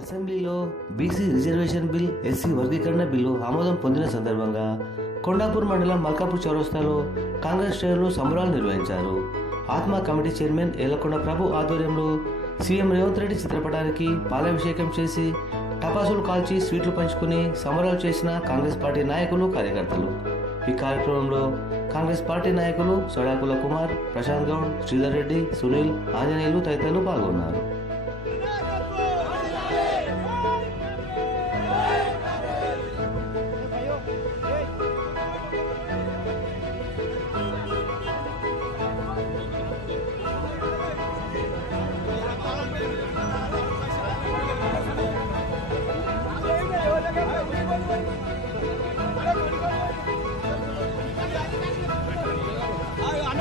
అసెంబ్లీలో BC reservation bill SC వర్గీకరణ bill ఆమోదం పొందిన సందర్భంగా కొండాపూర్ మండలం మల్కాపూర్ చౌరస్తాలో కాంగ్రెస్ శ్రేణులు సంబరాలు నిర్వహించారు. ఆత్మ కమిటీ చైర్మన్ ఏలకొండ ప్రభు ఆధ్వర్యంలో సీఎం రేవంత్ రెడ్డి చిత్రపటానికి పాలాభిషేకం చేసి టపాసులు కాల్చి స్వీట్లు పంచుకుని సంబరాలు చేసిన కాంగ్రెస్ పార్టీ నాయకులు కార్యకర్తలు. ఈ కార్యక్రమంలో కాంగ్రెస్ పార్టీ నాయకులు సడాకుల కుమార్ ప్రశాంత్ గౌడ్ శ్రీధర్ రెడ్డి సునీల్ ఆంజనేయులు తదితరులు పాల్గొన్నారు.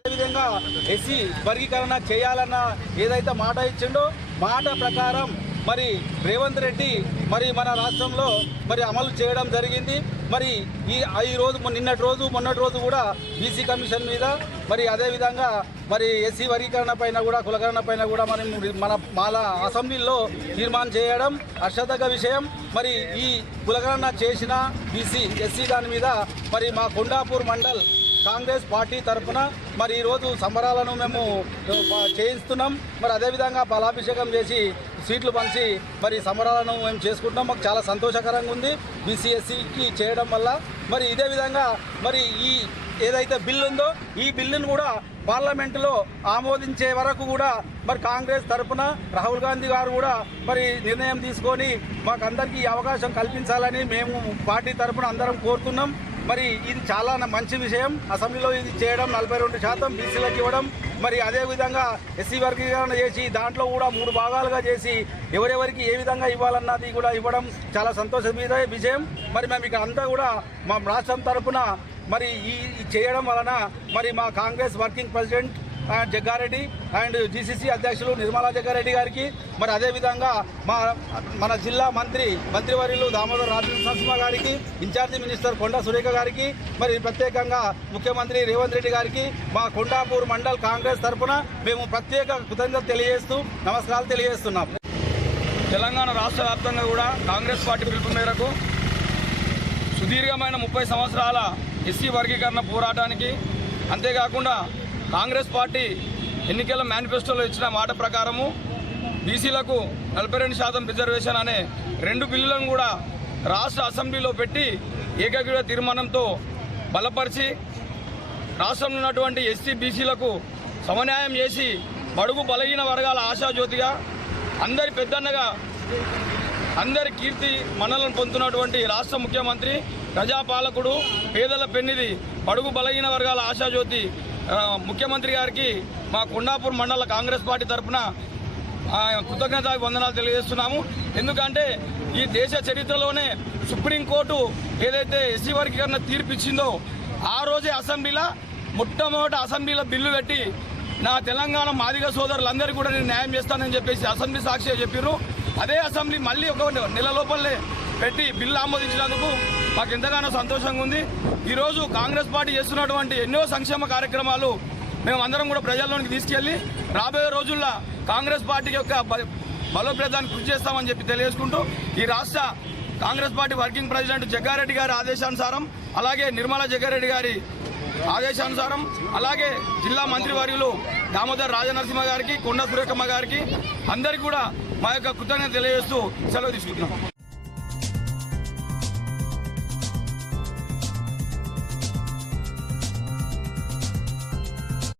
అదేవిధంగా ఎస్సీ వర్గీకరణ చేయాలన్న ఏదైతే మాట ఇచ్చిండో మాట ప్రకారం మరి రేవంత్ రెడ్డి మరి మన రాష్ట్రంలో మరి అమలు చేయడం జరిగింది. మరి ఈ ఈ రోజు నిన్నటి రోజు మొన్నటి రోజు కూడా బీసీ కమిషన్ మీద మరి అదేవిధంగా మరి ఎస్సీ వర్గీకరణ పైన కూడా కులకరణ పైన కూడా మనం మన మాల అసెంబ్లీలో తీర్మానం చేయడం హర్షదగ్గ విషయం. మరి ఈ కులకరణ చేసిన బీసీ ఎస్సీ దాని మీద మరి మా కొండాపూర్ మండల్ కాంగ్రెస్ పార్టీ తరఫున మరి ఈరోజు సంబరాలను మేము చేయిస్తున్నాం. మరి అదేవిధంగా బలాభిషేకం చేసి సీట్లు పంచి మరి సంబరాలను మేము చేసుకుంటున్నాం. మాకు చాలా సంతోషకరంగా ఉంది. బీసీఎస్సీకి చేయడం వల్ల మరి ఇదే విధంగా మరి ఈ ఏదైతే బిల్లు ఉందో ఈ బిల్లును కూడా పార్లమెంటులో ఆమోదించే వరకు కూడా మరి కాంగ్రెస్ తరఫున రాహుల్ గాంధీ గారు కూడా మరి నిర్ణయం తీసుకొని మాకందరికీ అందరికీ అవకాశం కల్పించాలని మేము పార్టీ తరఫున అందరం కోరుతున్నాం మరి ఇది చాలా మంచి విషయం. అసెంబ్లీలో ఇది చేయడం నలభై రెండు శాతం బీసీలకు ఇవ్వడం. మరి అదే విధంగా ఎస్సీ వర్గీకరణ చేసి దాంట్లో కూడా మూడు భాగాలుగా చేసి ఎవరెవరికి ఏ విధంగా ఇవ్వాలన్నది కూడా ఇవ్వడం చాలా సంతోషమైన విషయం మరి మేము ఇక అంతా కూడా మా రాష్ట్రం తరఫున మరి ఈ చేయడం వలన మరి మా Congress working president Jaggareddy and GCC అధ్యక్షులు నిర్మలా జగ్గారెడ్డి గారికి. మరి అదేవిధంగా మా మన జిల్లా మంత్రి మంత్రివర్యులు దామోదర్ రాజనరసింహ గారికి ఇన్ఛార్జి మినిస్టర్ కొండా సురేఖ గారికి మరి ప్రత్యేకంగా ముఖ్యమంత్రి రేవంత్ రెడ్డి గారికి మా కొండాపూర్ మండల్ కాంగ్రెస్ తరఫున మేము ప్రత్యేక కృతజ్ఞత తెలియజేస్తూ నమస్కారాలు తెలియజేస్తున్నాం. తెలంగాణ రాష్ట్ర వ్యాప్తంగా కూడా కాంగ్రెస్ పార్టీ పిలుపు మేరకు సుదీర్ఘమైన ముప్పై సంవత్సరాల ఎస్సీ వర్గీకరణ పోరాటానికి అంతేకాకుండా కాంగ్రెస్ పార్టీ ఎన్నికల మేనిఫెస్టోలో ఇచ్చిన మాట ప్రకారము బీసీలకు నలభై రెండు శాతం రిజర్వేషన్ అనే రెండు బిల్లులను కూడా రాష్ట్ర అసెంబ్లీలో పెట్టి ఏకగ్రీవ తీర్మానంతో బలపరిచి రాష్ట్రంలో ఉన్నటువంటి ఎస్సీ బీసీలకు సమన్యాయం చేసి బడుగు బలహీన వర్గాల ఆశాజ్యోతిగా అందరి పెద్దన్నగా అందరి కీర్తి మనలను పొందుతున్నటువంటి రాష్ట్ర ముఖ్యమంత్రి ప్రజాపాలకుడు పేదల పెన్నిది బడుగు బలహీన వర్గాల ఆశాజ్యోతి ముఖ్యమంత్రి గారికి మా కొండాపూర్ మండల కాంగ్రెస్ పార్టీ తరఫున కృతజ్ఞత వందనాలు తెలియజేస్తున్నాము. ఎందుకంటే ఈ దేశ చరిత్రలోనే సుప్రీంకోర్టు ఏదైతే ఎస్సీ వర్గీకరణ తీర్పు ఇచ్చిందో ఆ రోజే అసెంబ్లీలో మొట్టమొదటి అసెంబ్లీలో బిల్లు పెట్టి నా తెలంగాణ మాదిగ సోదరులందరికీ కూడా నేను న్యాయం చేస్తానని చెప్పేసి అసెంబ్లీ సాక్షిగా చెప్పారు అదే అసెంబ్లీ మళ్ళీ ఒక నెల లోపలే పెట్టి బిల్లు ఆమోదించినందుకు మాకు ఎంతగానో సంతోషంగా ఉంది. ఈరోజు కాంగ్రెస్ పార్టీ చేస్తున్నటువంటి ఎన్నో సంక్షేమ కార్యక్రమాలు మేము అందరం కూడా ప్రజల్లోనికి తీసుకెళ్ళి రాబోయే రోజుల్లో కాంగ్రెస్ పార్టీ యొక్క బ- కృషి చేస్తామని చెప్పి తెలియజేసుకుంటూ ఈ రాష్ట్ర Congress party working president Jaggareddy గారి ఆదేశానుసారం అలాగే నిర్మలా జగ్గారెడ్డి గారి ఆదేశానుసారం అలాగే జిల్లా మంత్రివర్యులు దామోదర్ రాజనరసింహ గారికి కొండ సురేఖమ్మ గారికి అందరికీ కూడా మా యొక్క కృతజ్ఞత తెలియజేస్తూ సెలవు తీసుకుంటున్నాం.